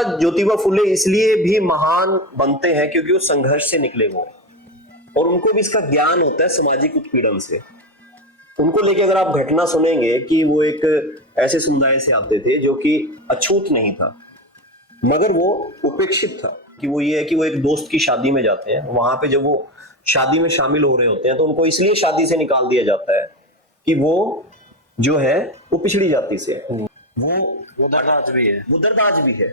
ज्योतिबा फुले इसलिए भी महान बनते हैं क्योंकि वो संघर्ष से निकले हुए हैं और उनको भी इसका ज्ञान होता है सामाजिक उत्पीड़न से। उनको लेके अगर आप घटना सुनेंगे कि वो एक ऐसे समुदाय से आते थे जो कि अछूत नहीं था मगर वो उपेक्षित था। कि वो ये है कि वो एक दोस्त की शादी में जाते हैं, वहां पे जब वो शादी में शामिल हो रहे होते हैं तो उनको इसलिए शादी से निकाल दिया जाता है कि वो जो है वो पिछड़ी जाति से है। वो दर्द आज भी है, वो दर्द आज भी है।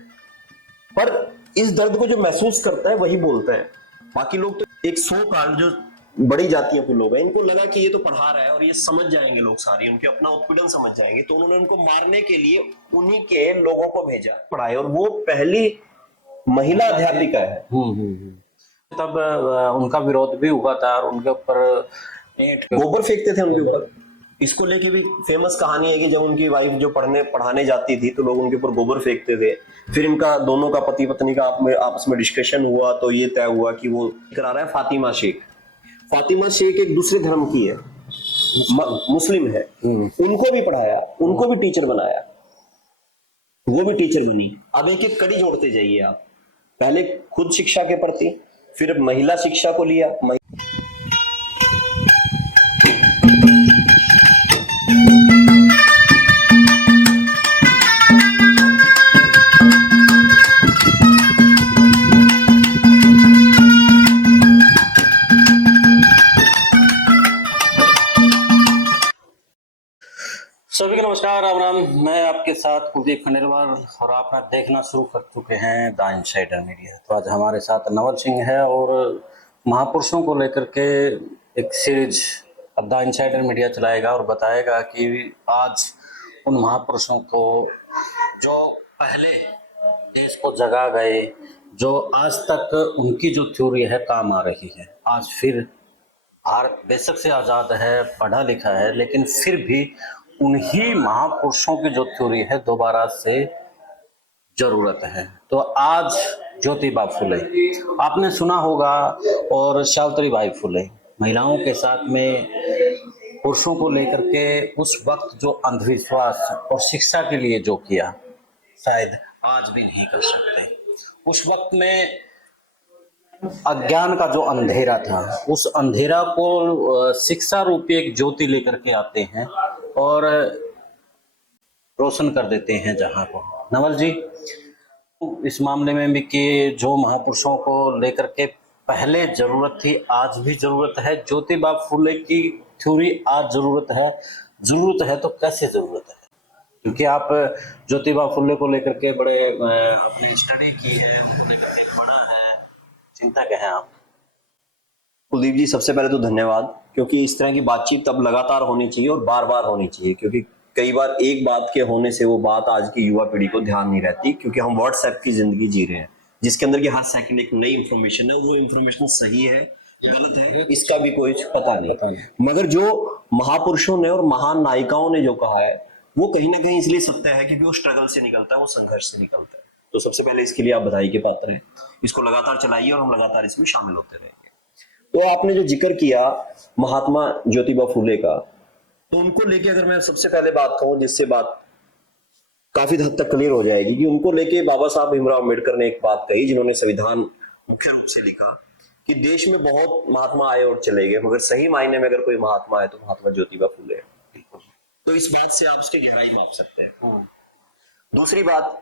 पर इस दर्द को जो महसूस करता है वही बोलता है। बाकी लोग तो एक सौ काल जो बड़ी जातियों के लोग हैं, इनको लगा कि ये तो पढ़ा रहा है और ये समझ जाएंगे लोग सारे, उनके अपना उत्पीड़न समझ जाएंगे, तो उन्होंने उनको मारने के लिए उन्हीं के लोगों को भेजा पढ़ाए। और वो पहली महिला अध्यापिका है। तब उनका विरोध भी हुआ था और उनके ऊपर गोबर फेंकते थे उनके ऊपर। इसको लेके भी फेमस कहानी है कि जब उनकी वाइफ जो पढ़ाने जाती थी तो लोग उनके ऊपर गोबर फेंकते थे। फिर इनका दोनों का पति पत्नी का आपस में डिस्कशन हुआ तो ये तय हुआ कि वो करा रहा है फातिमा शेख। फातिमा शेख एक दूसरे धर्म की है, मुस्लिम है। उनको भी पढ़ाया, उनको भी टीचर बनाया, वो भी टीचर बनी। अब एक एक कड़ी जोड़ते जाइए आप। पहले खुद शिक्षा के प्रति, फिर महिला शिक्षा को लिया। सभी को नमस्कार, राम राम। मैं आपके साथ कुलदीप खंडेलवाल और आप देखना शुरू कर चुके हैं द इनसाइडर मीडिया। तो आज हमारे साथ नवल सिंह है और महापुरुषों को लेकर के एक सीरीज द इनसाइडर मीडिया चलाएगा और बताएगा कि आज उन महापुरुषों को जो पहले देश को जगा गए, जो आज तक उनकी जो थ्योरी है काम आ रही है। आज फिर भारत बेशक से आज़ाद है, पढ़ा लिखा है, लेकिन फिर भी उन्हीं महापुरुषों की जो थ्योरी है दोबारा से जरूरत है। तो आज ज्योतिबा फुले आपने सुना होगा और सावित्रीबाई फुले महिलाओं के साथ में पुरुषों को लेकर के उस वक्त जो अंधविश्वास और शिक्षा के लिए जो किया शायद आज भी नहीं कर सकते। उस वक्त में अज्ञान का जो अंधेरा था, उस अंधेरा को शिक्षा रूपी एक ज्योति लेकर के आते हैं और रोशन कर देते हैं जहां को। नवल जी, इस मामले में भी कि जो महापुरुषों को लेकर के पहले जरूरत थी आज भी जरूरत है, ज्योतिबा फुले की थ्योरी आज जरूरत है तो कैसे जरूरत है? क्योंकि आप ज्योतिबा फुले को लेकर के बड़े अपनी स्टडी की है, उन्होंने पढ़ा है, चिंतक हैं आप। कुलदीप जी, सबसे पहले तो धन्यवाद, क्योंकि इस तरह की बातचीत अब लगातार होनी चाहिए और बार बार होनी चाहिए। क्योंकि कई बार एक बात के होने से वो बात आज की युवा पीढ़ी को ध्यान नहीं रहती, क्योंकि हम व्हाट्सएप की जिंदगी जी रहे हैं जिसके अंदर की हर सेकंड एक नई इंफॉर्मेशन है। वो इंफॉर्मेशन सही है गलत है इसका भी कोई पता नहीं। मगर जो महापुरुषों ने और महान नायिकाओं ने जो कहा है वो कहीं ना कहीं इसलिए सत्य है क्योंकि वो स्ट्रगल से निकलता है, वो संघर्ष से निकलता है। तो सबसे पहले इसके लिए आप बधाई के पात्र हैं। इसको लगातार चलाइए और हम लगातार इसमें शामिल होते रहेंगे। तो आपने जो जिक्र किया महात्मा ज्योतिबा फुले का, तो उनको लेके अगर मैं सबसे पहले बात कहूं जिससे बात काफी हद तक क्लियर हो जाएगी, कि उनको लेके बाबा साहब भीमराव अम्बेडकर ने एक बात कही, जिन्होंने संविधान मुख्य रूप से लिखा कि देश में बहुत महात्मा आए और चले गए मगर सही मायने में अगर कोई महात्मा है तो महात्मा ज्योतिबा फुले है। तो इस बात से आप उसकी गहराई माप सकते हैं। दूसरी बात,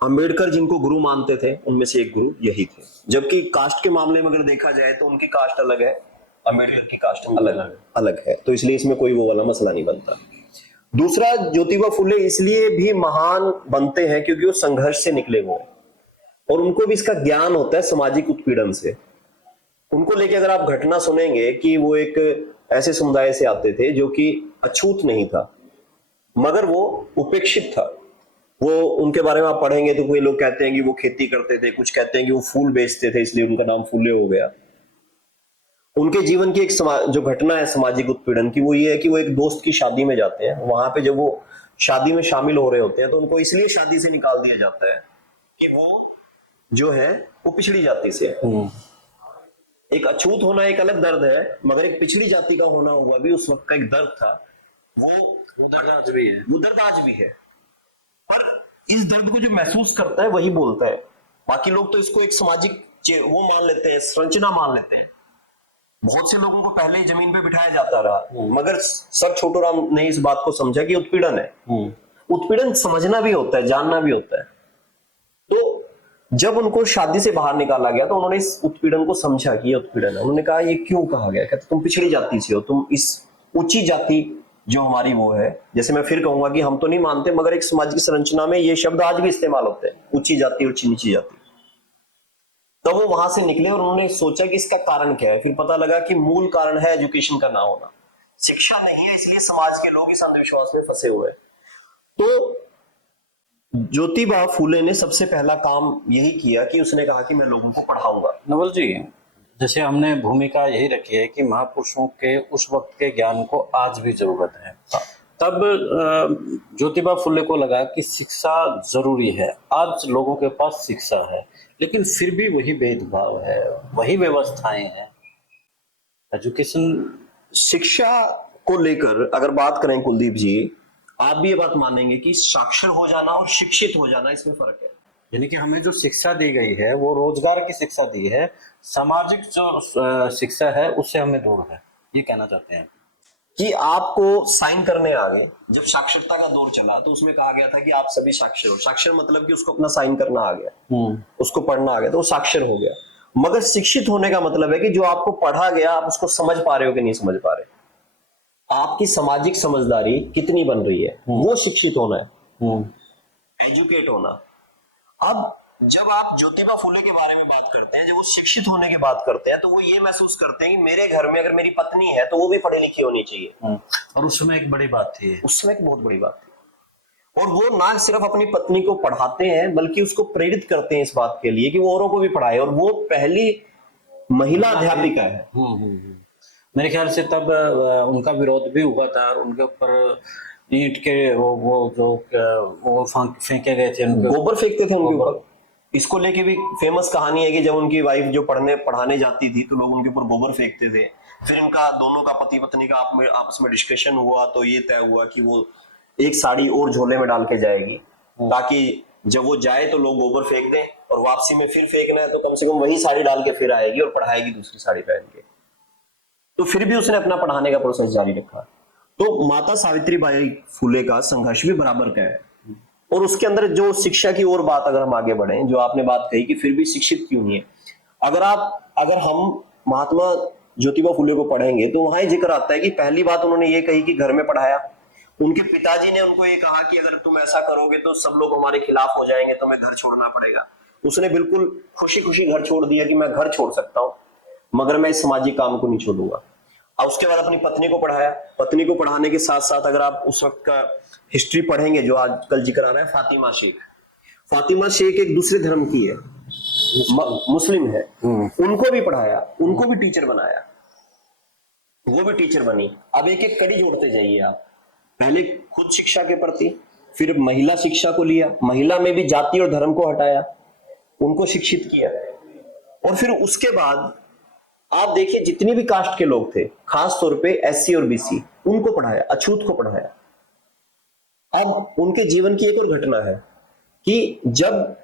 अंबेडकर जिनको गुरु मानते थे उनमें से एक गुरु यही थे। जबकि कास्ट के मामले में अगर देखा जाए तो उनकी कास्ट अलग है, अंबेडकर की कास्ट अलग है, तो इसलिए इसमें कोई वो वाला मसला नहीं बनता। दूसरा, ज्योतिबा फुले इसलिए भी महान बनते हैं क्योंकि वो संघर्ष से निकले हुए हैं और उनको भी इसका ज्ञान होता है सामाजिक उत्पीड़न से। उनको लेके अगर आप घटना सुनेंगे कि वो एक ऐसे समुदाय से आते थे जो कि अछूत नहीं था मगर वो उपेक्षित था। वो उनके बारे में आप पढ़ेंगे तो कोई लोग कहते हैं कि वो खेती करते थे, कुछ कहते हैं कि वो फूल बेचते थे इसलिए उनका नाम फुले हो गया। उनके जीवन की एक जो घटना है सामाजिक उत्पीड़न की, वो ये है कि वो एक दोस्त की शादी में जाते हैं। वहां पे जब वो शादी में शामिल हो रहे होते हैं तो उनको इसलिए शादी से निकाल दिया जाता है कि वो जो है वो पिछड़ी जाति से है। एक अछूत होना एक अलग दर्द है, मगर एक पिछड़ी जाति का होना हुआ भी उस वक्त का एक दर्द था। वो दर्द आज भी है। पर इस दर्द को जो महसूस करता है वही बोलता है। बाकी लोग तो इसको एक सामाजिक वो मान लेते हैं, संरचना मान लेते हैं। बहुत से लोगों को पहले ही जमीन पे बिठाया जाता रहा, मगर सर छोटूराम ने इस बात को समझा कि उत्पीड़न है। उत्पीड़न समझना भी होता है, जानना भी होता है। तो जब उनको शादी से बाहर निकाला गया तो उन्होंने इस उत्पीड़न को समझा कि ये उत्पीड़न है। उन्होंने कहा ये क्यों कहा गया? कहते तुम पिछड़ी जाति से हो, तुम इस ऊंची जाति जो हमारी वो है, जैसे मैं फिर कहूंगा कि हम तो नहीं मानते, मगर एक सामाजिक संरचना में ये शब्द आज भी इस्तेमाल होते हैं, ऊंची जाति और नीची जाति। तो वो वहां से निकले और उन्होंने सोचा कि इसका कारण क्या है। फिर पता लगा कि मूल कारण है एजुकेशन का ना होना, शिक्षा नहीं है, इसलिए समाज के लोग इस अंधविश्वास में फंसे हुए हैं। तो ज्योतिबा फूले ने सबसे पहला काम यही किया कि उसने कहा कि मैं लोगों को पढ़ाऊंगा। नवल जी, जैसे हमने भूमिका यही रखी है कि महापुरुषों के उस वक्त के ज्ञान को आज भी जरूरत है, तब ज्योतिबा फुले को लगा कि शिक्षा जरूरी है। आज लोगों के पास शिक्षा है, लेकिन फिर भी वही भेदभाव है, वही व्यवस्थाएं हैं। एजुकेशन, शिक्षा को लेकर अगर बात करें कुलदीप जी, आप भी ये बात मानेंगे कि साक्षर हो जाना और शिक्षित हो जाना, इसमें फर्क है। यानी कि हमें जो शिक्षा दी गई है वो रोजगार की शिक्षा दी है, सामाजिक जो शिक्षा है उससे हमें दूर है, ये कहना चाहते हैं कि आपको साइन करने आ गए। जब साक्षरता का दौर चला तो उसमें कहा गया था कि आप सभी साक्षर हो। साक्षर मतलब कि उसको अपना साइन करना आ गया, उसको पढ़ना आ गया, तो वो साक्षर हो गया। मगर शिक्षित होने का मतलब है कि जो आपको पढ़ा गया आप उसको समझ पा रहे हो कि नहीं समझ पा रहे, आपकी सामाजिक समझदारी कितनी बन रही है, वो शिक्षित होना है, एजुकेट होना। अब जब आप ज्योतिबा फुले के बारे में बात करते हैं, जब वो शिक्षित होने की बात करते हैं, तो वो ये महसूस करते हैं कि मेरे घर में अगर मेरी पत्नी है तो वो भी पढ़ी लिखी होनी चाहिए। और उस समय एक बड़ी बात थी, उस समय एक बहुत बड़ी बात थी। और वो ना सिर्फ अपनी पत्नी को पढ़ाते हैं बल्कि उसको प्रेरित करते हैं इस बात के लिए कि वो औरों को भी पढ़ाए, और वो पहली महिला अध्यापिका है। मेरे ख्याल से तब उनका विरोध भी हुआ था और उनके ऊपर ईंट के वो फेंके गए थे, गोबर फेंकते थे उनके ऊपर। इसको लेके भी फेमस कहानी है कि जब उनकी वाइफ जो पढ़ाने जाती थी तो लोग उनके ऊपर गोबर फेंकते थे। फिर इनका दोनों का पति पत्नी का आपस में डिस्कशन हुआ, तो ये तय हुआ कि वो एक साड़ी और झोले में डाल के जाएगी, ताकि जब वो जाए तो लोग गोबर फेंक दें, और वापसी में फिर फेंकना है तो कम से कम वही साड़ी डाल के फिर आएगी और पढ़ाएगी दूसरी साड़ी पहन के। तो फिर भी उसने अपना पढ़ाने का प्रोसेस जारी रखा। तो माता सावित्रीबाई फुले का संघर्ष भी बराबर का है। और उसके अंदर जो शिक्षा की और बात अगर हम आगे बढ़े, जो आपने बात कही कि फिर भी शिक्षित क्यों नहीं है, अगर हम महात्मा ज्योतिबा फुले को पढ़ेंगे तो वहां जिक्र आता है कि पहली बात उन्होंने ये कही कि घर में पढ़ाया। उनके पिताजी ने उनको ये कहा कि अगर तुम ऐसा करोगे तो सब लोग हमारे खिलाफ हो जाएंगे, तो हमें घर छोड़ना पड़ेगा। उसने बिल्कुल खुशी खुशी घर छोड़ दिया कि मैं घर छोड़ सकता हूं, मगर मैं इस सामाजिक काम को नहीं छोड़ूंगा। और उसके बाद अपनी पत्नी को पढ़ाया। पत्नी को पढ़ाने के साथ साथ अगर आप उस वक्त का हिस्ट्री पढ़ेंगे जो आजकल जिक्र आ रहा है, फातिमा शेख एक दूसरे धर्म की है, मुस्लिम है, उनको भी पढ़ाया, उनको भी टीचर बनाया, वो भी टीचर बनी। अब एक एक कड़ी जोड़ते जाइए आप। पहले खुद शिक्षा के प्रति, फिर महिला शिक्षा को लिया, महिला में भी जाति और धर्म को हटाया, उनको शिक्षित किया, और फिर उसके बाद आप देखिए जितनी भी कास्ट के लोग थे, खास तौर पे एससी और बीसी, उनको पढ़ाया, अछूत को पढ़ाया। अब उनके जीवन की एक और घटना है कि जब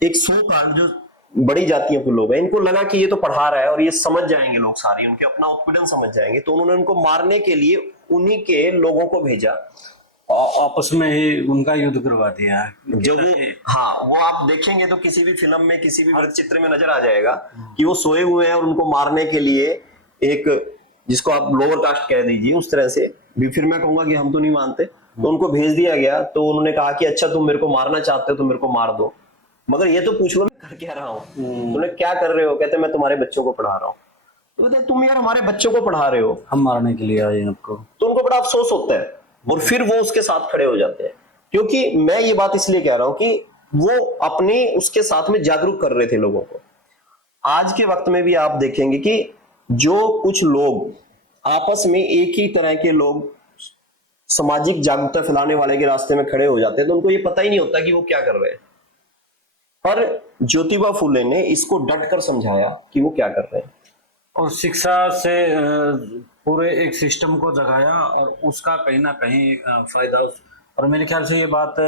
एक सो काल जो बड़ी जातियों के लोग हैं, इनको लगा कि ये तो पढ़ा रहा है और ये समझ जाएंगे लोग सारे, उनके अपना उत्पीड़न समझ जाएंगे, तो उन्होंने उनको मारने के लिए उन्हीं के लोगों को भेजा, आपस में ही उनका युद्ध करवा दिया। जब वो आप देखेंगे तो किसी भी फिल्म में, किसी भी वृत्तचित्र में नजर आ जाएगा कि वो सोए हुए हैं और उनको मारने के लिए एक, जिसको आप लोअर कास्ट कह दीजिए, उस तरह से भी, फिर मैं कहूंगा कि हम तो नहीं मानते, तो उनको भेज दिया गया। तो उन्होंने कहा कि अच्छा तुम मेरे को मारना चाहते हो तो मेरे को मार दो, मगर ये तो पूछ लो मैं कर क्या रहा हूँ, तुमने क्या कर रहे हो? कहते मैं तुम्हारे बच्चों को पढ़ा रहा हूँ। तो कहते तुम यार हमारे बच्चों को पढ़ा रहे हो, हम मारने के लिए आए आपको। तो उनको बड़ा अफसोस होता है और फिर वो उसके साथ खड़े हो जाते हैं। क्योंकि मैं ये बात इसलिए कह रहा हूं कि वो अपने उसके साथ में जागरूक कर रहे थे लोगों को। आज के वक्त में भी आप देखेंगे कि जो कुछ लोग आपस में एक ही तरह के लोग सामाजिक जागरूकता फैलाने वाले के रास्ते में खड़े हो जाते हैं, तो उनको ये पता ही नहीं होता कि वो क्या कर रहे हैं। पर ज्योतिबा फुले ने इसको डट कर समझाया कि वो क्या कर रहे हैं, और शिक्षा से पूरे एक सिस्टम को जगाया, और उसका कहीं ना कहीं फायदा और मेरे ख्याल से ये बात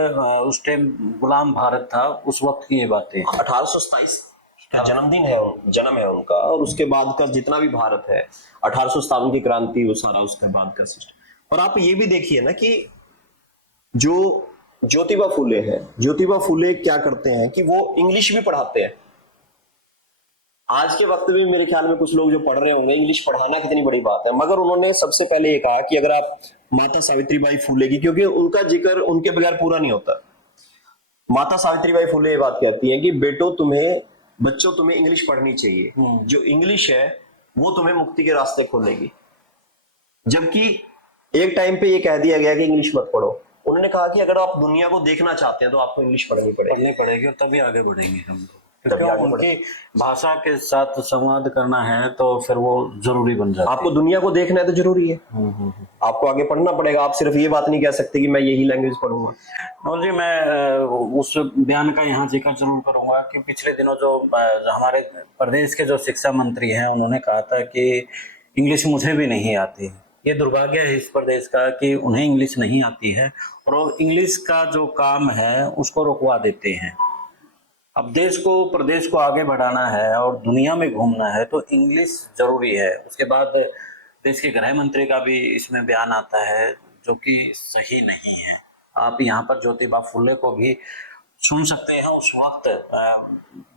उस टाइम गुलाम भारत था, उस वक्त की ये बातें। 1827 का जन्मदिन है, जन्म है उनका, और उसके बाद का जितना भी भारत है, 1857 की क्रांति, वो सारा उसके बाद का सिस्टम। और आप ये भी देखिए ना कि जो ज्योतिबा फुले है, ज्योतिबा फुले क्या करते हैं कि वो इंग्लिश भी पढ़ाते हैं। आज के वक्त में मेरे ख्याल में कुछ लोग जो पढ़ रहे होंगे, इंग्लिश पढ़ाना कितनी बड़ी बात है, मगर उन्होंने सबसे पहले ये कहा कि अगर आप माता सावित्रीबाई फुले की, क्योंकि उनका जिक्र उनके बगैर पूरा नहीं होता। माता सावित्रीबाई फुले ये बात कहती हैं कि बच्चों तुम्हें इंग्लिश पढ़नी चाहिए, जो इंग्लिश है वो तुम्हें मुक्ति के रास्ते खोलेगी। जबकि एक टाइम पे ये कह दिया गया कि इंग्लिश मत पढ़ो। उन्होंने कहा कि अगर आप दुनिया को देखना चाहते हैं तो आपको इंग्लिश पढ़नी पड़ेगी और तभी आगे बढ़ेंगे हम लोग, तभी क्योंकि आगे उनकी भाषा के साथ संवाद करना है तो फिर वो जरूरी बन जाता है। आपको दुनिया को देखना है तो जरूरी है, आपको आगे पढ़ना पड़ेगा। आप सिर्फ ये बात नहीं कह सकते कि मैं यही लैंग्वेज पढ़ूंगा। और जी मैं उस बयान का यहाँ जिक्र जरूर करूंगा कि पिछले दिनों जो हमारे प्रदेश के जो शिक्षा मंत्री हैं, उन्होंने कहा था कि इंग्लिश मुझे भी नहीं आती। ये दुर्भाग्य है इस प्रदेश का कि उन्हें इंग्लिश नहीं आती है और वो इंग्लिश का जो काम है उसको रुकवा देते हैं। अब देश को, प्रदेश को आगे बढ़ाना है और दुनिया में घूमना है तो इंग्लिश जरूरी है। उसके बाद देश के गृह मंत्री का भी इसमें बयान आता है जो कि सही नहीं है। आप यहाँ पर ज्योतिबा फुले को भी सुन सकते हैं। उस वक्त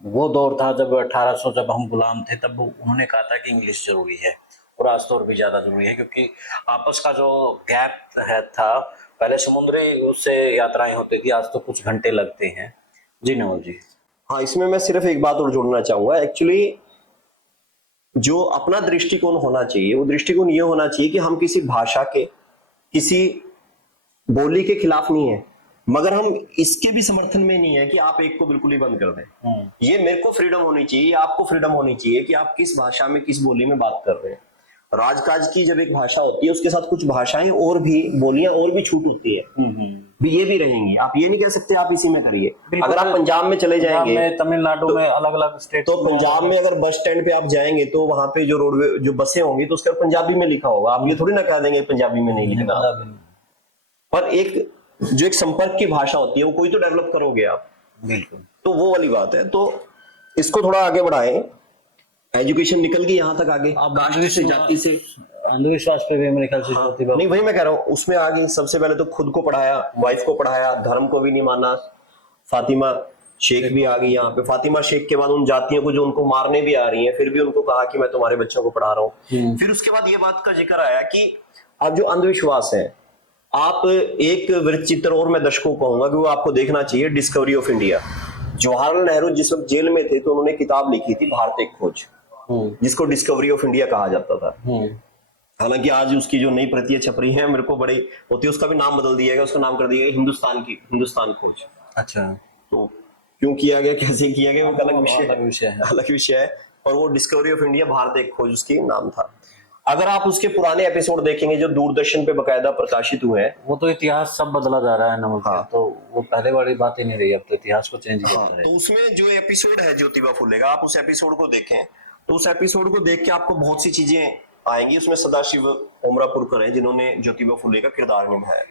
वो दौर था जब 1800 जब हम गुलाम थे, तब उन्होंने कहा था कि इंग्लिश जरूरी है और आज तो और भी ज्यादा जरूरी है, क्योंकि आपस का जो गैप है था, पहले समुद्री उससे यात्राएं होती थी, आज तो कुछ घंटे लगते हैं। जी नवल जी। हाँ, इसमें मैं सिर्फ एक बात और जोड़ना चाहूंगा। एक्चुअली जो अपना दृष्टिकोण होना चाहिए, वो दृष्टिकोण ये होना चाहिए कि हम किसी भाषा के, किसी बोली के खिलाफ नहीं है, मगर हम इसके भी समर्थन में नहीं है कि आप एक को बिल्कुल ही बंद कर दें। ये मेरे को फ्रीडम होनी चाहिए, आपको फ्रीडम होनी चाहिए कि आप किस भाषा में, किस बोली में बात कर रहे हैं। राजकाज की जब एक भाषा होती है, उसके साथ कुछ भाषाएं और भी, बोलियां और भी छूट होती है, भी ये भी रहेंगी। आप ये नहीं कह सकते आप इसी में करिए। अगर आप पंजाब में चले जाएंगे, तमिलनाडु में अलग अलग स्टेट, तो पंजाब में अगर बस स्टैंड पे आप जाएंगे तो वहां पे जो रोडवे, जो बसें होंगी, तो उसका पंजाबी में लिखा होगा। आप ये थोड़ी ना कह देंगे पंजाबी में नहीं लिखना। पर एक जो एक संपर्क की भाषा होती है, वो कोई तो डेवलप करोगे आप। बिल्कुल, तो वो वाली बात है। तो इसको थोड़ा आगे बढ़ाएं। एजुकेशन निकल गई यहाँ तक आगे, आप कास्ट से, जाति से, अंधविश्वास पे भी मेरे ख्याल से नहीं, वही मैं कह रहा हूँ, उसमें आगे सबसे पहले तो खुद को पढ़ाया, वाइफ को पढ़ाया, धर्म को भी नहीं माना। फातिमा शेख भी आ गई यहाँ पे। फातिमा शेख के बाद उन जातियों को जो उनको मारने भी आ रही हैं, फिर भी उनको कहा कि मैं तुम्हारे बच्चों को पढ़ा रहा हूँ। फिर उसके बाद ये बात का जिक्र आया कि अब जो अंधविश्वास है, आप एक वृत्तचित्र और मैं दर्शकों को कहूंगा कि वो आपको देखना चाहिए, discovery of India. Jawaharlal Nehru जिस वक्त जेल में थे तो उन्होंने किताब लिखी थी भारत एक खोज, जिसको डिस्कवरी ऑफ इंडिया कहा जाता था। हालांकि आज उसकी जो नई प्रतियां छप रही हैं, मेरे को बड़ी होती है, उसका भी नाम बदल दिया गया, उसका नाम कर दिया गया हिंदुस्तान खोज। अच्छा, तो क्यों किया गया, कैसे किया गया, वो अलग विषय है। और वो डिस्कवरी ऑफ इंडिया भारत एक खोज उसकी नाम था। अगर आप उसके पुराने एपिसोड देखेंगे जो दूरदर्शन पे बकायदा प्रकाशित हुए हैं, वो तो इतिहास सब बदला जा रहा है नमल। हाँ। तो वो पहले वाली बात ही नहीं रही, अब तो इतिहास को चेंज किया जा रहा है। तो उसमें जो एपिसोड है ज्योतिबा फुले का, आप उस एपिसोड को देखें, तो उस एपिसोड को देख के आपको बहुत सी चीजें आएंगी। उसमें सदाशिव ओमरापुरकर हैं जिन्होंने ज्योतिबा फुले का किरदार निभाया।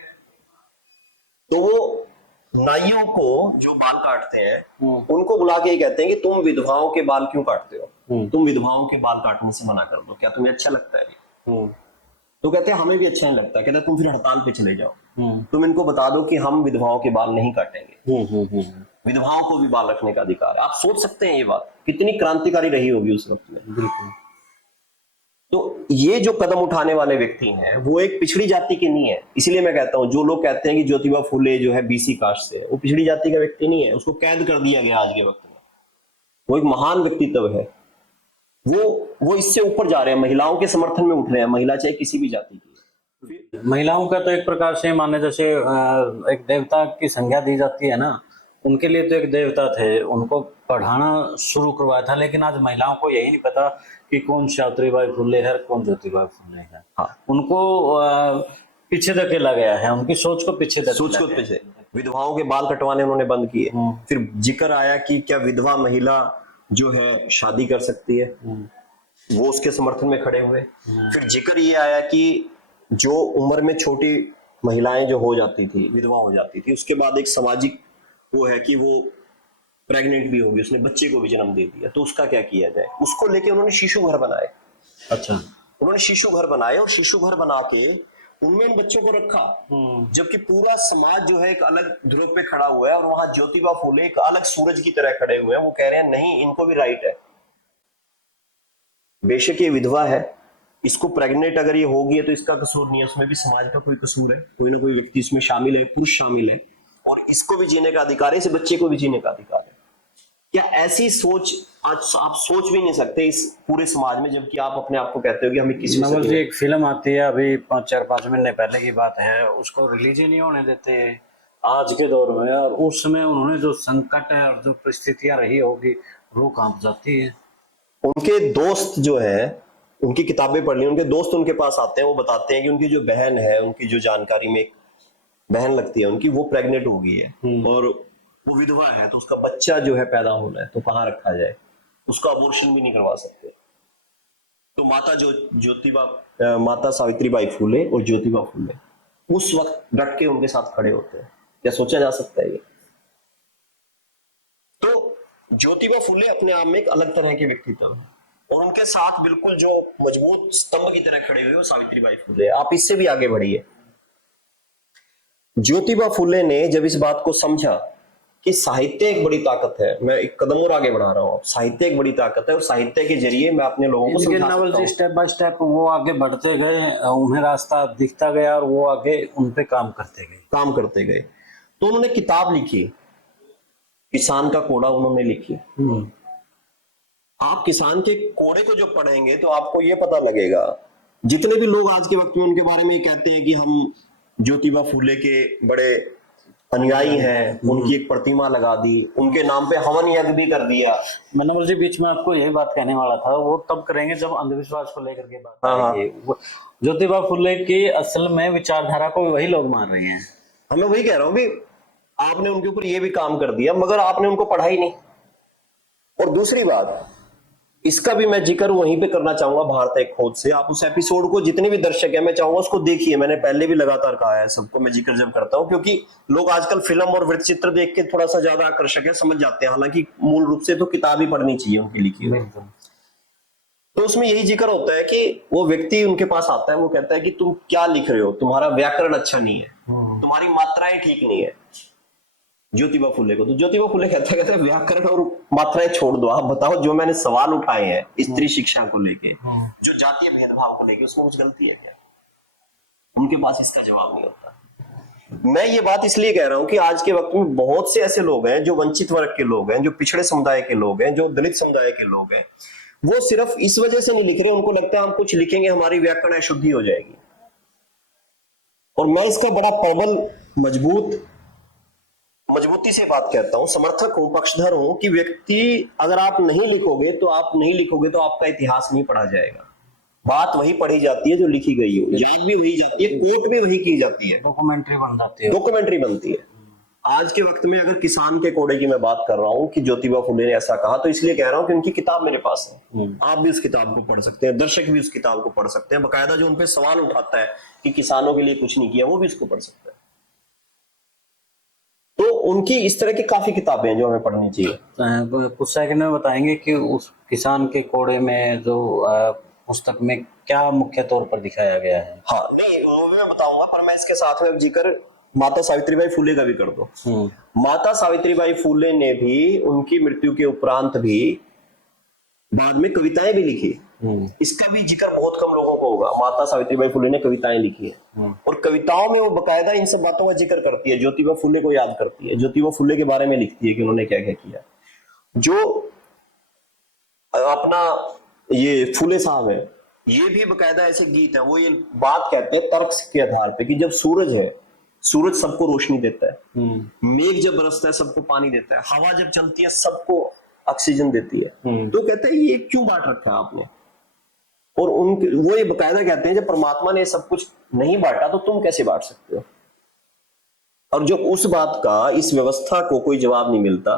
तो वो नाइयों को जो बाल काटते हैं, उनको बुला के कहते हैं कि तुम विधवाओं के बाल क्यों काटते हो, तुम विधवाओं के बाल काटने से मना कर दो, क्या तुम्हें अच्छा लगता है? तो कहते हैं हमें भी अच्छा नहीं लगता। कहते हैं तुम फिर हड़ताल पे चले जाओ, तुम इनको बता दो कि हम विधवाओं के बाल नहीं काटेंगे। विधवाओं को भी बाल रखने का अधिकार है। आप सोच सकते हैं ये बात कितनी क्रांतिकारी रही होगी उस वक्त में। बिल्कुल। तो ये जो कदम उठाने वाले व्यक्ति हैं, वो एक पिछड़ी जाति के नहीं है। इसलिए मैं कहता हूं, जो लोग कहते हैं कि ज्योतिबा फुले जो है बीसी कास्ट से है, वो पिछड़ी जाति का व्यक्ति नहीं है, उसको कैद कर दिया गया आज के वक्त में। वो एक महान व्यक्तित्व है। वो इससे ऊपर जा रहे हैं, महिलाओं के समर्थन में उठ रहे हैं, महिला चाहे किसी भी जाति की। महिलाओं का तो एक प्रकार से माने जैसे एक देवता की संज्ञा दी जाती है ना, उनके लिए तो एक देवता थे, उनको पढ़ाना शुरू करवाया था। लेकिन आज महिलाओं को यही नहीं पता कि कौन सावित्रीबाई फुले है, कौन ज्योतिबा फुले है। हाँ। उनको पीछे धकेला गया है, उनकी सोच को पीछे विधवाओं के बाल कटवाने उन्होंने बंद किए। फिर जिक्र आया कि क्या विधवा महिला जो है शादी कर सकती है, वो उसके समर्थन में खड़े हुए। फिर जिक्र ये आया कि जो उम्र में छोटी महिलाएं जो हो जाती थी, विधवा हो जाती थी, उसके बाद एक सामाजिक वो है कि वो प्रेग्नेंट भी होगी, उसने बच्चे को भी जन्म दे दिया, तो उसका क्या किया जाए, उसको लेके उन्होंने शिशु घर बनाए। अच्छा। उन्होंने शिशु घर बनाए और शिशु घर बना के उनमें इन बच्चों को रखा, जबकि पूरा समाज जो है एक अलग ध्रुव पे खड़ा हुआ है और वहां ज्योतिबा फूले एक अलग सूरज की तरह खड़े हुए हैं। वो कह रहे हैं नहीं, इनको भी राइट है, बेशक ये विधवा है, इसको प्रेग्नेंट अगर ये होगी तो इसका कसूर नहीं है, उसमें भी समाज का कोई कसूर है, कोई ना कोई व्यक्ति इसमें शामिल है, पुरुष शामिल है, और इसको भी जीने का अधिकार है, इस बच्चे को भी जीने का अधिकार है। क्या ऐसी सोच आज आप सोच भी नहीं सकते इस पूरे समाज में, जबकि आप अपने आप को कहते हो कि हमें किसी नवल जी, एक फिल्म आती है अभी 4-5 महीने पहले की बात है, उसको रिलीज ही नहीं होने देते आज के दौर में, और उस समय उन्होंने जो संकट है और जो परिस्थितियां रही होगी, रूह कांप जाती है। उनके दोस्त जो है, उनकी किताबें पढ़ ली, उनके दोस्त उनके पास आते हैं, वो बताते हैं कि उनकी जो बहन है, उनकी जो जानकारी में एक बहन लगती है उनकी, वो प्रेग्नेंट हो गई है और वो विधवा है, तो उसका बच्चा जो है पैदा होना है, तो कहाँ रखा जाए, उसका अबॉर्शन भी नहीं करवा सकते। तो माता सावित्रीबाई फूले और ज्योतिबा फूले उस वक्त डट के उनके साथ खड़े होते हैं। क्या सोचा जा सकता है ये? तो ज्योतिबा फूले अपने आप में एक अलग तरह के व्यक्तित्व है, और उनके साथ बिल्कुल जो मजबूत स्तंभ की तरह खड़े हुए वो सावित्रीबाई फूले। आप इससे भी आगे बढ़िए। ज्योतिबा फूले ने जब इस बात को समझा कि साहित्य एक बड़ी ताकत है, मैं एक कदम और आगे बढ़ा रहा हूं, साहित्य एक बड़ी ताकत है और साहित्य के जरिए मैं अपने लोगों को समझा सकता नवल जी हूं। स्टेप बाय स्टेप वो आगे बढ़ते गए, उन्हें रास्ता दिखता गया और वो आगे उन पे काम करते गए। तो उन्होंने किताब लिखी, किसान का कोड़ा उन्होंने लिखी। आप किसान के कोड़े को जो पढ़ेंगे तो आपको ये पता लगेगा, जितने भी लोग आज के वक्त में उनके बारे में कहते हैं कि हम ज्योतिबा फूले के बड़े अनुयायी हैं, उनकी एक प्रतिमा लगा दी, उनके नाम पे हवन यज्ञ भी कर दिया। मैं नवल जी बीच में आपको यही बात कहने वाला था, वो तब करेंगे जब अंधविश्वास को लेकर के बात आएगी। ज्योतिबा फूले की असल में विचारधारा को वही लोग मान रहे हैं। मैं वही कह रहा हूँ भी, आपने उनके ऊपर ये भी काम कर दिया मगर आपने उनको पढ़ा ही नहीं। और दूसरी बात, इसका भी मैं जिक्र वहीं पे करना चाहूंगा भारत एक खोज से। आप उस एपिसोड को, जितने भी दर्शक है, मैं चाहूंगा उसको देखिए। मैंने पहले भी लगातार कहा है सबको, मैं जिक्र जब करता हूं, क्योंकि लोग आजकल फिल्म और वृत्त चित्र देख के थोड़ा सा ज्यादा आकर्षक है, समझ जाते हैं, हालांकि मूल रूप से तो किताब ही पढ़नी चाहिए उनकी लिखी हुई। तो उसमें यही जिक्र होता है कि वो व्यक्ति उनके पास आता है, वो कहता है कि तुम क्या लिख रहे हो, तुम्हारा व्याकरण अच्छा नहीं है, तुम्हारी मात्राएं ठीक नहीं है। ज्योतिबा फूले को, तो ज्योतिबा फूले कहते हैं व्याकरण और मात्राएं छोड़ दो, आप बताओ जो मैंने सवाल उठाए हैं स्त्री शिक्षा को लेके, जो जातीय भेदभाव को लेके, उसमें कुछ गलती है क्या? उनके पास इसका जवाब नहीं होता। मैं ये बात इसलिए कह रहा हूं कि आज के वक्त में बहुत से ऐसे लोग हैं जो वंचित वर्ग के लोग हैं, जो पिछड़े समुदाय के लोग हैं, जो दलित समुदाय के लोग हैं, वो सिर्फ इस वजह से नहीं लिख रहे, उनको लगता है हम कुछ लिखेंगे हमारी व्याकरण अशुद्धि हो जाएगी। और मैं इसका बड़ा प्रबल मजबूती से बात कहता हूं, समर्थक हूं, पक्षधर हूं कि व्यक्ति, अगर आप नहीं लिखोगे तो आपका इतिहास नहीं पढ़ा जाएगा। बात वही पढ़ी जाती है जो लिखी गई हो, याद भी वही जाती है, कोट भी वही की जाती है, डॉक्यूमेंट्री बन जाती है, डॉक्यूमेंट्री बनती है। आज के वक्त में अगर किसान के कोड़े की मैं बात कर रहा हूं कि ज्योतिबा फूले ने ऐसा कहा, तो इसलिए कह रहा हूं कि उनकी किताब मेरे पास है, आप भी उस किताब को पढ़ सकते हैं, दर्शक भी उस किताब को पढ़ सकते हैं, बकायदा जो उनपे सवाल उठाता है कि किसानों के लिए कुछ नहीं किया, वो भी उसको पढ़ सकता है। तो उनकी इस तरह की काफी किताबें हैं जो हमें पढ़नी चाहिए। कुछ सेकंड में बताएंगे कि उस किसान के कोड़े में जो पुस्तक में क्या मुख्य तौर पर दिखाया गया है? हाँ, नहीं वो मैं बताऊंगा, पर मैं इसके साथ में जिक्र माता सावित्रीबाई फूले का भी कर दो। माता सावित्रीबाई फूले ने भी उनकी मृत्यु के उपरांत भी बाद में कविताएं भी लिखी। इसका भी जिक्र बहुत कम लोगों को होगा। माता सावित्रीबाई फूले ने कविताएं लिखी है और कविताओं में वो बकायदा इन सब बातों का जिक्र करती है, ज्योतिबा फूले को याद करती है, ज्योतिबा फूले के बारे में लिखती है कि उन्होंने क्या क्या किया। जो अपना ये फूले साहब है, ये भी बकायदा ऐसे गीत है, वो ये बात कहते हैं तर्क के आधार पे कि जब सूरज है, सूरज सबको रोशनी देता है, मेघ जब बरसता है सबको पानी देता है, हवा जब चलती है सबको ऑक्सीजन देती है, तो कहते हैं ये क्यों बांट रखा है आपने? और वो ये बकायदा कहते हैं जब परमात्मा ने सब कुछ नहीं बांटा तो तुम कैसे बांट सकते हो? और जब उस बात का, इस व्यवस्था को कोई जवाब नहीं मिलता,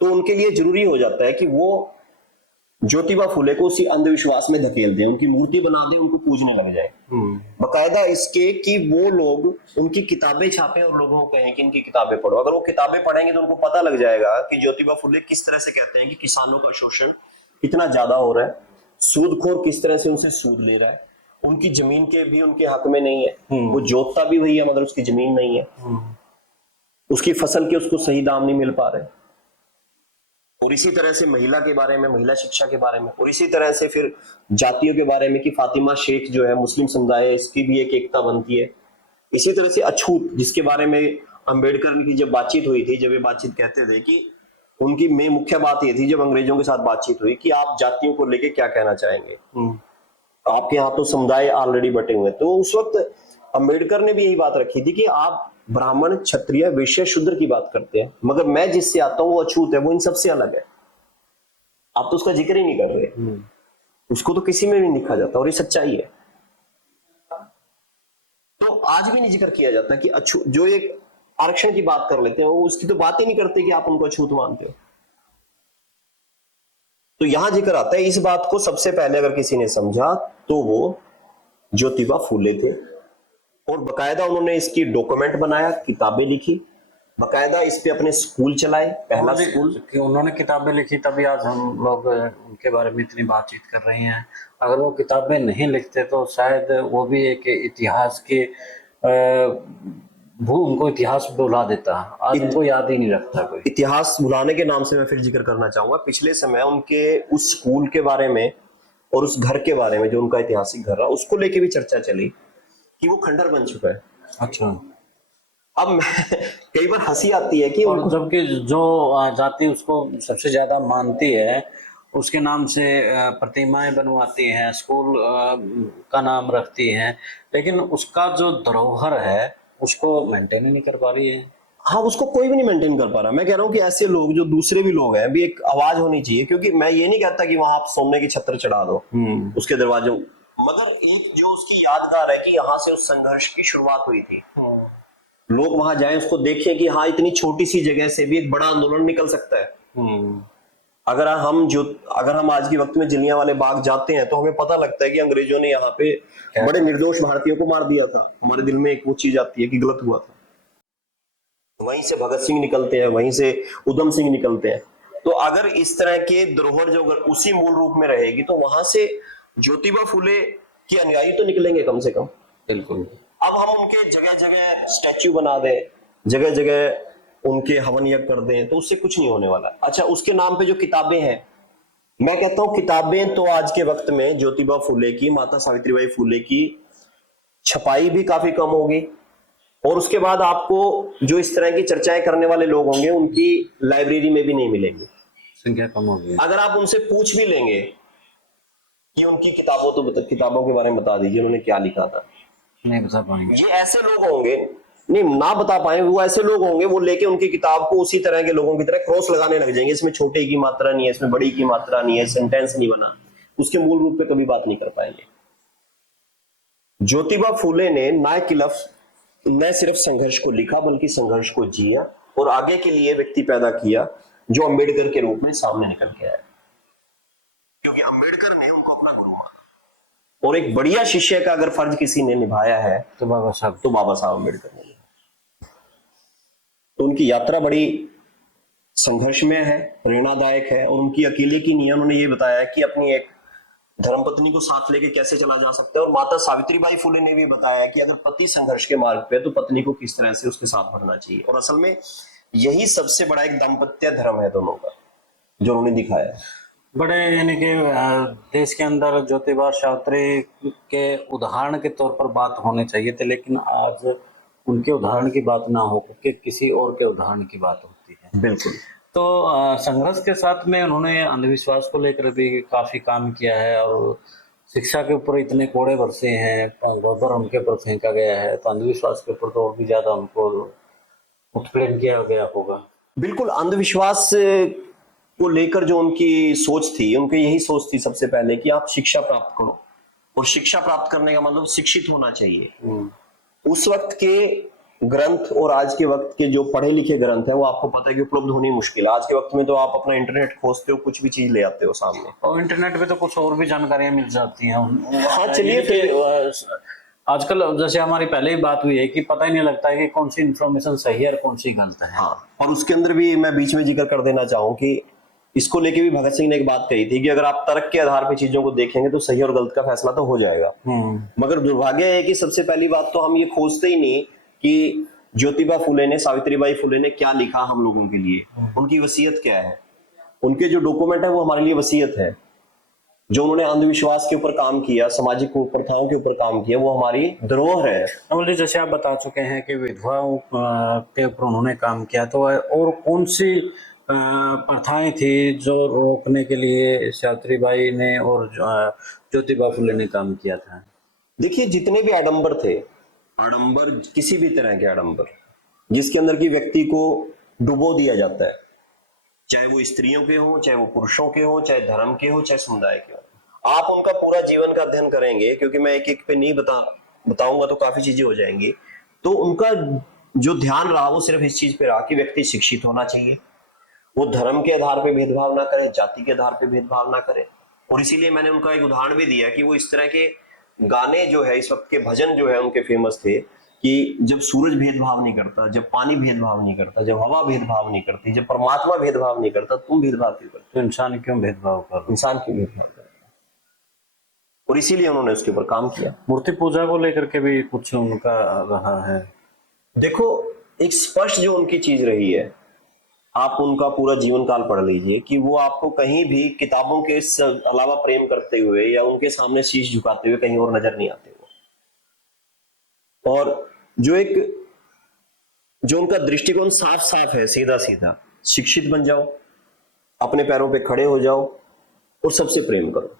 तो उनके लिए जरूरी हो जाता है कि वो ज्योतिबा फुले को उसी अंधविश्वास में धकेल दें, उनकी मूर्ति बना दें, उनको पूजने लग जाए। बकायदा इसके कि वो लोग उनकी किताबें छापें और लोगों को कहें कि इनकी किताबें पढ़ो। अगर वो किताबें पढ़ेंगे तो उनको पता लग जाएगा कि ज्योतिबा फुले किस तरह से कहते हैं कि किसानों का शोषण कितना ज्यादा हो रहा है, सूदखोर किस तरह से उनसे सूद ले रहा है, उनकी जमीन के भी उनके हक में नहीं है, वो जोतता भी वही है मगर उसकी जमीन नहीं है, उसकी फसल के उसको सही दाम नहीं मिल पा रहे। और इसी तरह से महिला के बारे में, महिला शिक्षा के बारे में, और इसी तरह से फिर जातियों के बारे में कि फातिमा शेख जो है मुस्लिम समुदाय है, इसकी भी एक एकता बनती है। इसी तरह से अछूत, जिसके बारे में अंबेडकर की जब बातचीत हुई थी, जब ये बातचीत कहते थे कि उनकी में मुख्य बात ये थी जब अंग्रेजों के साथ बातचीत हुई कि आप जातियों को लेके क्या कहना चाहेंगे, आपके यहाँ तो समुदाय ऑलरेडी बटे हुए। तो उस वक्त अंबेडकर ने भी यही बात रखी थी कि आप ब्राह्मण, क्षत्रिय, वैश्य, शूद्र की बात करते हैं, मगर मैं जिससे आता हूं वो अछूत है, वो इन सबसे अलग है। आप तो उसका जिक्र ही नहीं कर रहे, उसको तो किसी में भी नहीं लिखा जाता, और ये सच्चाई है। तो आज भी नहीं जिक्र किया जाता कि अछूत, जो एक आरक्षण की बात कर लेते हैं वो उसकी तो बात ही नहीं करते कि आप उनको अछूत मानते हो। तो यहां जिक्र आता है, इस बात को सबसे पहले अगर किसी ने समझा तो वो ज्योतिबा फूले थे। और बकायदा उन्होंने इसकी डॉक्यूमेंट बनाया, किताबें लिखी, बकायदा इस पे अपने स्कूल चलाए, पहला स्कूल। कि उन्होंने किताबें लिखी तभी आज हम लोग उनके बारे में इतनी बातचीत कर रहे हैं। अगर वो किताबें नहीं लिखते तो शायद वो भी एक इतिहास के उनको इतिहास भुला देता। आज उनको याद ही नहीं रखता कोई। इतिहास भुलाने के नाम से मैं फिर जिक्र करना चाहूंगा, पिछले समय उनके उस स्कूल के बारे में और उस घर के बारे में, जो उनका ऐतिहासिक घर रहा, उसको लेके भी चर्चा चली कि वो खंडर बन चुका है। अच्छा। अब कई बार हंसी आती है कि और जबकि जो जाति उसको सबसे ज्यादा मानती है उसके नाम से प्रतिमाएं बनवाती हैं, स्कूल का नाम रखती हैं, लेकिन उसका जो धरोहर है उसको मेंटेन ही नहीं कर पा रही है। हाँ, उसको कोई भी नहीं मेंटेन कर पा रहा। मैं कह रहा हूँ कि ऐसे लोग, जो दूसरे भी लोग हैं, भी एक आवाज होनी चाहिए। क्योंकि मैं ये नहीं कहता कि वहां आप सोने की छत्र चढ़ा दो उसके दरवाजों, मगर एक जो उसकी यादगार है कि यहाँ से उस संघर्ष की शुरुआत हुई थी, लोग वहां जाएं, उसको देखें कि हाँ, इतनी छोटी सी जगह से भी एक बड़ा आंदोलन निकल सकता है। अगर हम आज के वक्त में जलियांवाले बाग जाते हैं तो हमें पता लगता है कि अंग्रेजों ने यहाँ पे बड़े निर्दोष भारतीयों को मार दिया था। हमारे दिल में एक वो चीज आती है कि गलत हुआ था। वहीं से भगत सिंह निकलते हैं, वहीं से उधम सिंह निकलते हैं। तो अगर इस तरह के धरोहर जो अगर उसी मूल रूप में रहेगी तो वहां से ज्योतिबा फुले के अनुयायी तो निकलेंगे कम से कम। बिल्कुल। अब हम उनके जगह जगह स्टैच्यू बना दें, जगह जगह उनके हवन यज्ञ कर दें, तो उससे कुछ नहीं होने वाला। अच्छा, उसके नाम पे जो किताबें हैं, मैं कहता हूं किताबें तो आज के वक्त में ज्योतिबा फुले की, माता सावित्रीबाई फुले की छपाई भी काफी कम होगी। और उसके बाद आपको जो इस तरह की चर्चाएं करने वाले लोग होंगे उनकी लाइब्रेरी में भी नहीं मिलेंगी, संख्या कम होगी। अगर आप उनसे पूछ भी लेंगे कि उनकी किताबों के बारे में बता दीजिए उन्होंने क्या लिखा था, नहीं बता पाएंगे। ये ऐसे लोग होंगे, नहीं ना बता पाएंगे, वो ऐसे लोग होंगे, वो लेके उनकी किताब को उसी तरह के लोगों की तरह क्रॉस लगाने लग जाएंगे, इसमें छोटे की मात्रा नहीं है, इसमें बड़ी की मात्रा नहीं है, सेंटेंस नहीं बना, उसके मूल रूप पे कभी बात नहीं कर पाएंगे। ज्योतिबा फुले ने न सिर्फ संघर्ष को लिखा बल्कि संघर्ष को जिया और आगे के लिए व्यक्ति पैदा किया जो अंबेडकर के रूप में सामने निकल के आया। क्योंकि अंबेडकर ने उनको अपना गुरु माना, और एक बढ़िया शिष्य का अगर फर्ज किसी ने निभाया है तो बाबा साहब अंबेडकर ने। तो उनकी यात्रा बड़ी संघर्षमय है, प्रेरणादायक है, और उनकी अकेले की नहीं है। उन्होंने ये बताया कि अपनी एक धर्मपत्नी को साथ लेके कैसे चला जा सकता है, और माता सावित्रीबाई फुले ने भी बताया कि अगर पति संघर्ष के मार्ग पे तो पत्नी को किस तरह से उसके साथ बढ़ना चाहिए। और असल में यही सबसे बड़ा एक दाम्पत्य धर्म है दोनों का, जो उन्होंने दिखाया। बड़े यानी कि देश के अंदर ज्योतिबा सावित्री के उदाहरण के तौर पर बात होनी चाहिए थी, लेकिन आज उनके उदाहरण की बात ना हो के किसी और के उदाहरण की बात होती है। बिल्कुल। तो संघर्ष के साथ में उन्होंने अंधविश्वास को लेकर भी काफी काम किया है, और शिक्षा के ऊपर इतने कोड़े बरसे हैं, गोबर उनके ऊपर फेंका गया है, तो अंधविश्वास के ऊपर तो और भी ज्यादा उनको उत्पीड़न किया गया होगा। बिल्कुल, अंधविश्वास को लेकर जो उनकी सोच थी, उनकी यही सोच थी सबसे पहले कि आप शिक्षा प्राप्त करो, और शिक्षा प्राप्त करने का मतलब शिक्षित होना चाहिए। उस वक्त के ग्रंथ और आज के वक्त के जो पढ़े लिखे ग्रंथ है वो आपको पता है कि उपलब्ध होनी मुश्किल है। आज के वक्त में तो आप अपना इंटरनेट खोजते हो, कुछ भी चीज ले आते हो सामने। और इंटरनेट पे तो कुछ और भी जानकारियां मिल जाती हैं। हाँ चलिए फिर आजकल जैसे हमारी पहले ही बात हुई है कि पता ही नहीं लगता है कि कौन सी इन्फॉर्मेशन सही है और कौन सी गलत है। हाँ, और उसके अंदर भी मैं बीच में जिक्र कर देना चाहूँ कि इसको लेके भी भगत सिंह ने एक बात कही थी कि अगर आप तर्क के आधार पर चीजों को देखेंगे तो सही और गलत का फैसला तो हो जाएगा। मगर दुर्भाग्य है कि सबसे पहली बात तो हम ये खोजते ही नहीं कि ज्योतिबा फुले ने, सावित्रीबाई फुले ने क्या लिखा हम लोगों के लिए, उनकी वसीयत क्या है। उनके जो डॉक्यूमेंट है वो हमारे लिए वसीयत है। जो उन्होंने अंधविश्वास के ऊपर काम किया, सामाजिक प्रथाओं के ऊपर काम किया, वो हमारी धरोहर है। नवल जी, जैसे आप बता चुके हैं कि विधवाओं के ऊपर उन्होंने काम किया, तो और कौन सी प्रथाएं थी जो रोकने के लिए सावित्रीबाई ने और ज्योतिबा फुले ने काम किया था? देखिए, जितने भी आडंबर थे, आडंबर किसी भी तरह के आडंबर जिसके अंदर की व्यक्ति को डुबो दिया जाता है, चाहे वो स्त्रियों के हो, चाहे वो पुरुषों के हो, चाहे धर्म के हो, चाहे समुदाय के हो, आप उनका पूरा जीवन का अध्ययन करेंगे, क्योंकि मैं एक एक पे नहीं बताऊंगा तो काफी चीजें हो जाएंगी। तो उनका जो ध्यान रहा वो सिर्फ इस चीज पे रहा कि व्यक्ति शिक्षित होना चाहिए, वो धर्म के आधार पे भेदभाव ना करे, जाति के आधार पे भेदभाव ना करे। और इसीलिए मैंने उनका एक उदाहरण भी दिया कि वो इस तरह के गाने जो है, इस वक्त के भजन जो है उनके फेमस थे कि जब सूरज भेदभाव नहीं करता, जब पानी भेदभाव नहीं करता, जब हवा भेदभाव नहीं करती, जब परमात्मा भेदभाव नहीं करता, तुम भेदभाव क्यों करते? तो इंसान क्यों भेदभाव कर? इंसान क्यों भेदभाव करता? और इसीलिए उन्होंने उसके ऊपर काम किया। मूर्ति पूजा को लेकर के भी कुछ उनका रहा है। देखो, एक स्पष्ट जो उनकी चीज रही है, आप उनका पूरा जीवन काल पढ़ लीजिए कि वो आपको कहीं भी किताबों के अलावा प्रेम करते हुए या उनके सामने शीश झुकाते हुए कहीं और नजर नहीं आते वो। और जो उनका दृष्टिकोण साफ साफ है, सीधा सीधा, शिक्षित बन जाओ, अपने पैरों पे खड़े हो जाओ और सबसे प्रेम करो,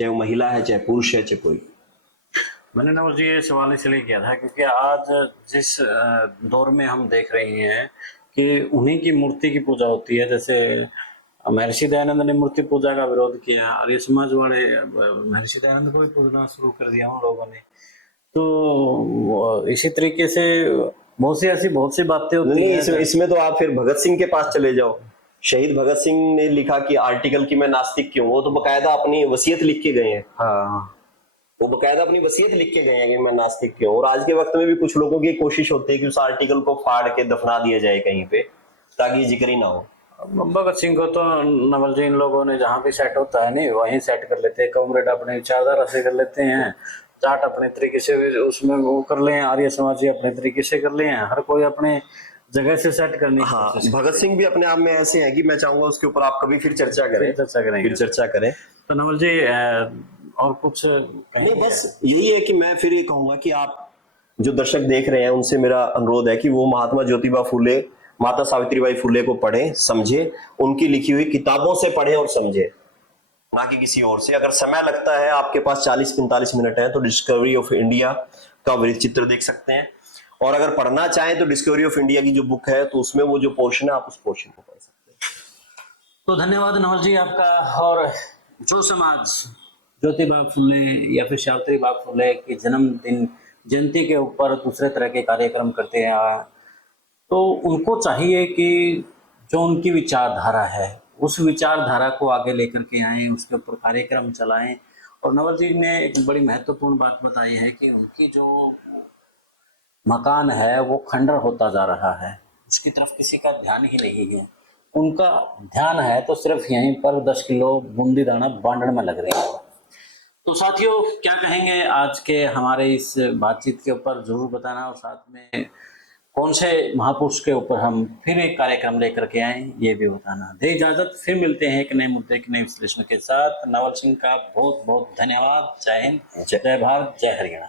चाहे वो महिला है, चाहे पुरुष है, चाहे कोई। मैंने नवल जी ये सवाल इसलिए किया था क्योंकि आज जिस दौर में हम देख रहे हैं कि उन्हीं की मूर्ति की पूजा होती है। जैसे महर्षि दयानंद ने मूर्ति पूजा का विरोध किया, आर्य समाज वाले महर्षि दयानंद को भी पूजना शुरू कर दिया उन लोगों ने। तो इसी तरीके से बहुत सी बातें होती हैं। इसमें तो आप फिर भगत सिंह के पास चले जाओ। शहीद भगत सिंह ने लिखा कि आर्टिकल की मैं नास्तिक क्यों, वो तो बकायदा अपनी वसीयत लिख के गए हैं। हाँ, वो बकायदा अपनी वसीयत लिख के गए हैं कि मैं नास्तिक क्यों। और आज के वक्त में भी कुछ लोगों की कोशिश होती है कि उस आर्टिकल को फाड़ के दफना दिया जाए कहीं पे, ताकि जिक्र ही ना हो। भगत सिंह को तो नवल जी इन लोगों ने जहाँ भी सेट होता है नहीं वहीं सेट कर लेते हैं। कॉमरेड अपने विचारधारा से कर लेते हैं, जाट अपने तरीके से उसमें वो कर ले, आर्य समाजी अपने तरीके से कर ले, हर कोई अपने जगह से सेट करने। हाँ, भगत सिंह भी अपने आप में ऐसे हैं कि मैं चाहूंगा उसके ऊपर आप कभी फिर चर्चा करें। तो नवल जी और कुछ नहीं, बस यही है कि मैं फिर ये कहूंगा कि आप जो दर्शक देख रहे हैं उनसे मेरा अनुरोध है कि वो महात्मा ज्योतिबा फुले, माता सावित्रीबाई फुले को पढ़ें, समझे, उनकी लिखी हुई किताबों से पढ़ें और समझे, ना कि किसी और से। अगर समय लगता है, आपके पास 40-45 मिनट है, तो डिस्कवरी ऑफ इंडिया का वृत्तचित्र देख सकते हैं। और अगर पढ़ना चाहें तो डिस्कवरी ऑफ इंडिया की जो बुक है, तो उसमें वो जो पोर्शन है, आप उस पोर्शन को पढ़ सकते हैं। तो धन्यवाद नवल जी आपका। और जो समाज ज्योतिबा फुले या फिर सावित्रीबाई फुले की जन्मदिन जयंती के ऊपर दूसरे तरह के कार्यक्रम करते हैं, तो उनको चाहिए कि जो उनकी विचारधारा है उस विचारधारा को आगे लेकर के आएं, उसके ऊपर कार्यक्रम चलाएं। और नवल जी ने एक बड़ी महत्वपूर्ण बात बताई है कि उनकी जो मकान है वो खंडर होता जा रहा है, उसकी तरफ किसी का ध्यान ही नहीं है। उनका ध्यान है तो सिर्फ यहीं पर 10 किलो बूंदी दाना बांटने में लग रही है। तो साथियों, क्या कहेंगे आज के हमारे इस बातचीत के ऊपर जरूर बताना, और साथ में कौन से महापुरुष के ऊपर हम फिर एक कार्यक्रम लेकर के आए ये भी बताना। दे इजाजत, फिर मिलते हैं एक नए मुद्दे के नए विश्लेषण के साथ। नवल सिंह का बहुत बहुत धन्यवाद। जय हिंद, जय भारत, जय हरियाणा।